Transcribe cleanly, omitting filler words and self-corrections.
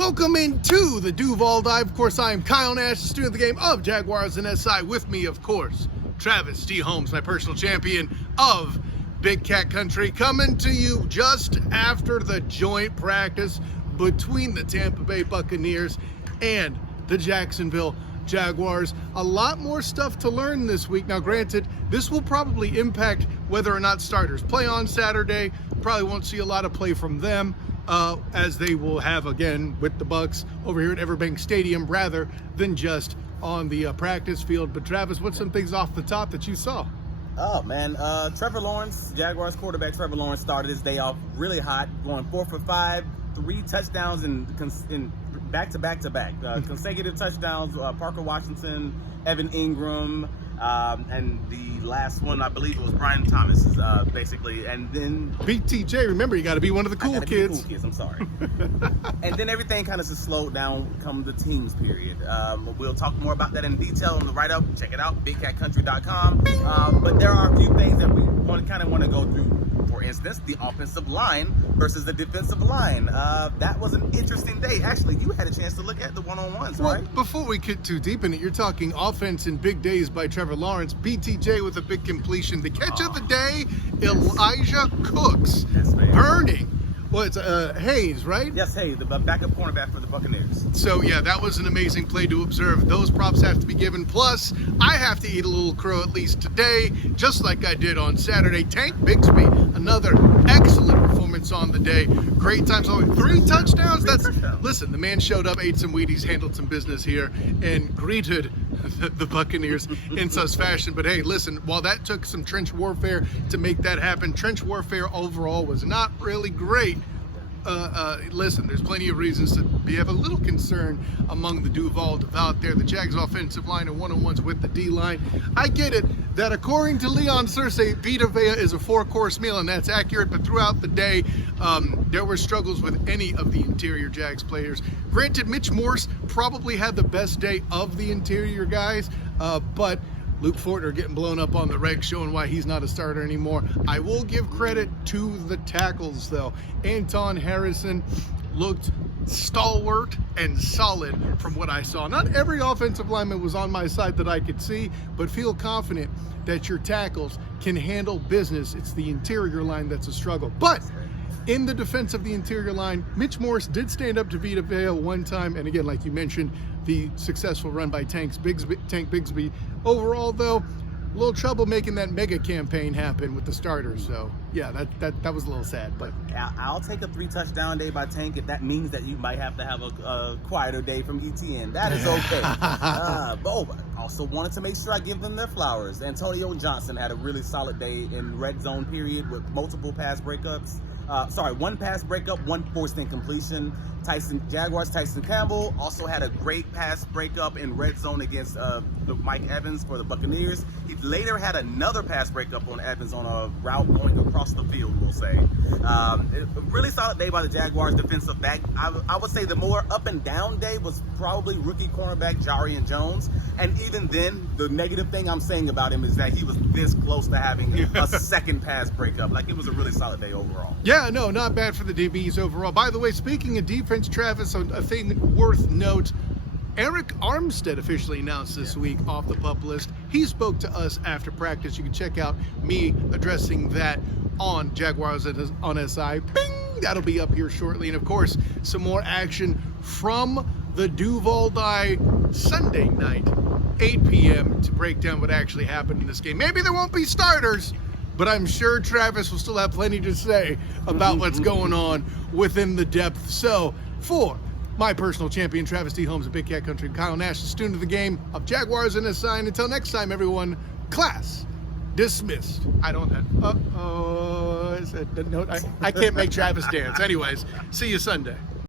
Welcome into the Duval Dive. Of course, I am Kyle Nash, the student of the game of Jaguars On SI. With me, of course, Travis D. Holmes, my personal champion of Big Cat Country, coming to you just after the joint practice between the Tampa Bay Buccaneers and the Jacksonville Jaguars. A lot more stuff to learn this week. Now, granted, this will probably impact whether or not starters play on Saturday. Probably won't see a lot of play from them, as they will have, again, with the Bucs over here at Everbank Stadium rather than just on the practice field. But Travis, what's some things off the top that you saw? Oh, man. Trevor Lawrence, Jaguars quarterback Trevor Lawrence, started his day off really hot, going 4 for 5, 3 touchdowns in back-to-back consecutive touchdowns. Parker Washington, Evan Ingram, and the last one, I believe it was Brian Thomas, basically. And then BTJ, remember, you got to be one of the cool kids. I'm sorry. And then everything kind of just slowed down come the teams period. We'll talk more about that in detail in the write-up. Check it out, bigcatcountry.com. But there are a few things that we kind of want to go through. For instance, the offensive line versus the defensive line. That was an interesting day. Actually, you had a chance to look at the one-on-ones, right? Well, before we get too deep in it, you're talking offense in big days by Trevor Lawrence. BTJ with a big completion. The catch of the day, Elijah Cooks. That's right. Burning. Well, it's Hayes, right? Yes, Hayes, the backup cornerback for the Buccaneers. So, yeah, that was an amazing play to observe. Those props have to be given. Plus, I have to eat a little crow at least today, just like I did on Saturday. Tank Bigsby, another excellent performance on the day. Great times. 3 touchdowns. Listen, the man showed up, ate some Wheaties, handled some business here, and greeted the Buccaneers in such fashion. But hey, listen, while that took some trench warfare to make that happen, trench warfare overall was not really great. Listen, there's plenty of reasons to have a little concern among the Duuuval out there. The Jags offensive line and one-on-ones with the D-line. I get it that according to Leon Cersei, Vita Vea is a 4-course meal, and that's accurate, but throughout the day, there were struggles with any of the interior Jags players. Granted, Mitch Morse probably had the best day of the interior guys, but Luke Fortner getting blown up on the reg, showing why he's not a starter anymore. I will give credit to the tackles, though. Anton Harrison looked stalwart and solid from what I saw. Not every offensive lineman was on my side that I could see, but feel confident that your tackles can handle business. It's the interior line that's a struggle. But in the defense of the interior line, Mitch Morse did stand up to Vita Vea one time, and again, like you mentioned, the successful run by Tank Bigsby. Overall, though, a little trouble making that mega campaign happen with the starters. So, yeah, that was a little sad. But I'll take a 3-touchdown day by Tank if that means that you might have to have a quieter day from ETN. That is okay. But also wanted to make sure I give them their flowers. Antonio Johnson had a really solid day in red zone period with multiple pass breakups. 1 pass breakup, 1 forced incompletion. Jaguars Tyson Campbell also had a great pass breakup in red zone against Mike Evans for the Buccaneers. He later had another pass breakup on Evans on a route going across the field, we'll say. A really solid day by the Jaguars defensive back. I would say the more up and down day was probably rookie cornerback Jarian Jones. And even then, the negative thing I'm saying about him is that he was this close to having a second pass breakup. Like, it was a really solid day overall. Yeah, no, not bad for the DBs overall. By the way, speaking of defense, Travis, a thing worth note, Eric Armstead officially announced this week off the PUP list. He spoke to us after practice. You can check out me addressing that on Jaguars On SI. Bing! That'll be up here shortly. And of course, some more action from the Duval Sunday night, 8 p.m. to break down what actually happened in this game. Maybe there won't be starters, but I'm sure Travis will still have plenty to say about what's going on within the depth. So, for my personal champion, Travis D. Holmes of Big Cat Country, Kyle Nash, the student of the game of Jaguars On SI. Until next time, everyone, class dismissed. I can't make Travis dance. Anyways, see you Sunday.